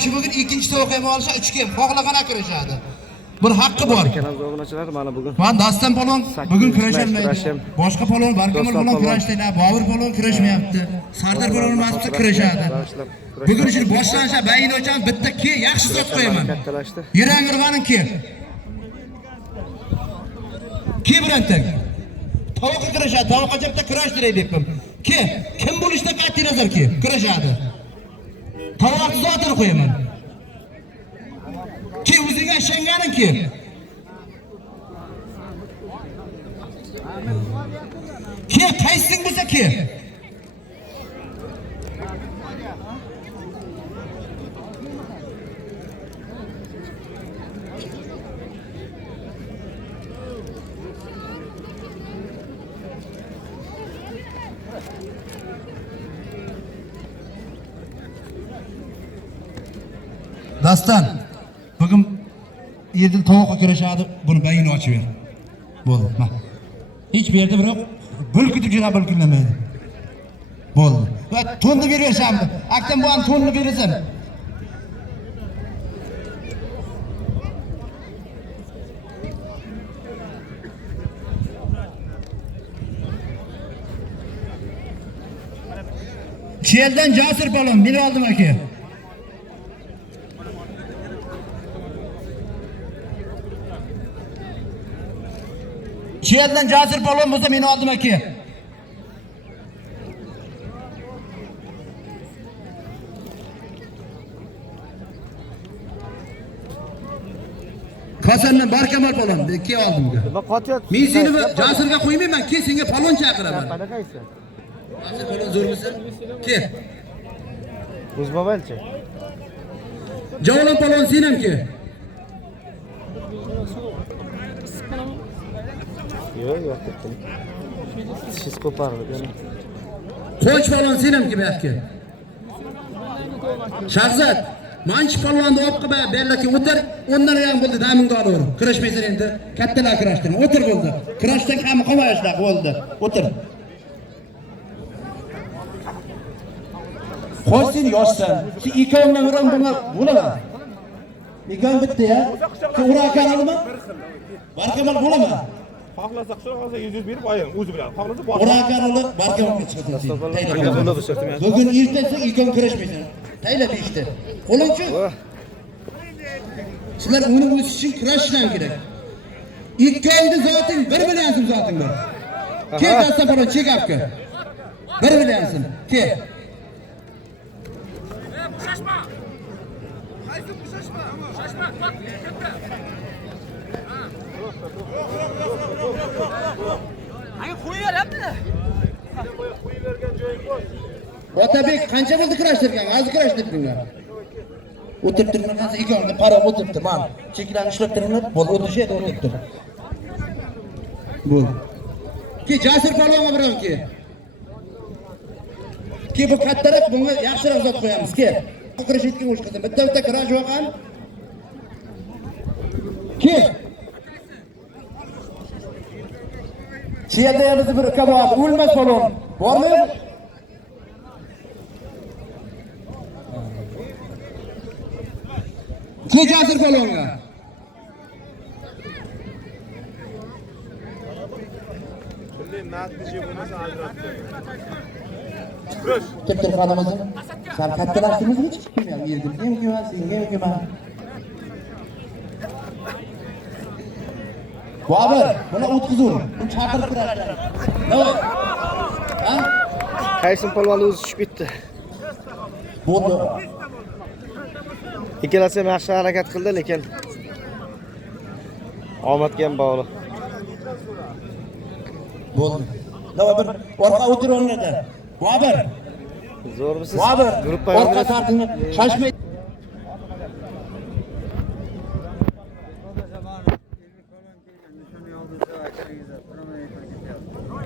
Şu bugün ikinci to'qim olsa 3 kim xohlagana kirishadi. Bir haqqi bor. Mana bugun. Men Dastan polon bugün kurasholmaydi. Boshqa polon, Barkamol polon kurashdilar, Bobur polon kurashmayapti. Sardar polon emasdi kurashadi. Bugün uchun boshlanishi bayin o'cham bitta ki yaxshi zot qo'yaman. Yurangirvaning ki. Ki bilantan. Tovoqqa kurashadi, tovoqqa jabda kurashdiray debdim. Ki kim bo'lishda qat'iy nazar ki kurashadi. Tovoq zotini qo'yaman. Ki o'ziga ishonganing ki. Ki qaysing bo'lsa ki. Dastan, bugün yedil tovuqqa kirishadi, buni bayini ochib ber. Bo'ldi, ma. Hech bu yerda biroq bulkitib jira bulkinlamaydi. Bo'ldi. Va tonni berisham. Aktam bu ham tonni berasan. Cheldan Jasir polon, meni oldim aka. Cheldan Jasir polon bo'lsa meni oldim aka. Qasandan Barkamol polon, ikki oldim. Men seni Jasirga qo'ymayman, ke senga polon chaqiraman. Qanaqaysiz? Jasir polon zo'rmisan? Ke. O'zbobalchi. Javlon polon senam ke. Yo'q. Siz ko'pardi. Qo'ch polon senam ki belki. Shahzat, manchi polonni olib qilib bellaki o'tir, ondan ham bo'ldi, daminga olaver. Kirishmaysan endi. Kattalar kirashdim. O'tir bo'ldi. Kirashdan ham qo'yishlar bo'ldi. O'tir. Qo'y sen yoshsan. Shu ikkovingdan biron bo'laman. Ikkoving bitta ya. Sen urakan olma. Barkamol bo'laman. Xohlasak shu hozir 100 berib oyim o'zi bilan. Xohlasa bor. Urakanni Barkamolga chiqasan. Bugün ertasi ikkoving kirishmaysan. Tayla deyishdi. Qo'lingchi. Sizlar uni o'sish uchun kurashishlar kerak. Ikkovingni zoting 1 million so'm zoting bor. Kel Dastan polon chek afka. 1 million so'm. Kel. Shoshma. Qaysi shoshma? Shoshma. Ay qo'yaveradi. Qo'yavergan joying bor. Otabek qancha bo'ldi kurashtirgan? Hozir kurashtirdinglar. O'tirib turgan ikkovini parab o'tiribdi. Mana cheklarni ishlab turinglar. Bo'l o'tirishadi, o'tiribdi. Bo'l. Ki Jasir polonga biron ki. Ki bu kattaroq bunga yaxshiroq zot qo'yamiz ki. Kurashayotgan o'shqadan bitta kurash bo'lgan. Ki Chiyada yerda bir kabob, o'lmas polon. Bormi? Ki Jasir polonga. Shunday natija bo'lmasa ajratdi. Kettir xonamizda. Sen kattalarsiz hech kim yo'q. Yerdim ham kimmas, senga ham kimmas. Bobur, buni o'tkazur. Bu chaqirib turadi. Nima? Ha? Qaysin polvonni o'zi tushib ketdi. Bo'ldi. Ikkalasi ham yaxshi harakat qildi, lekin omadga ham bog'liq. Bo'ldi. Nima bir orqa o'tir o'rnida. Bobur. Zo'rmisiz? Bobur. Gruppa orqa tortingni shoshmay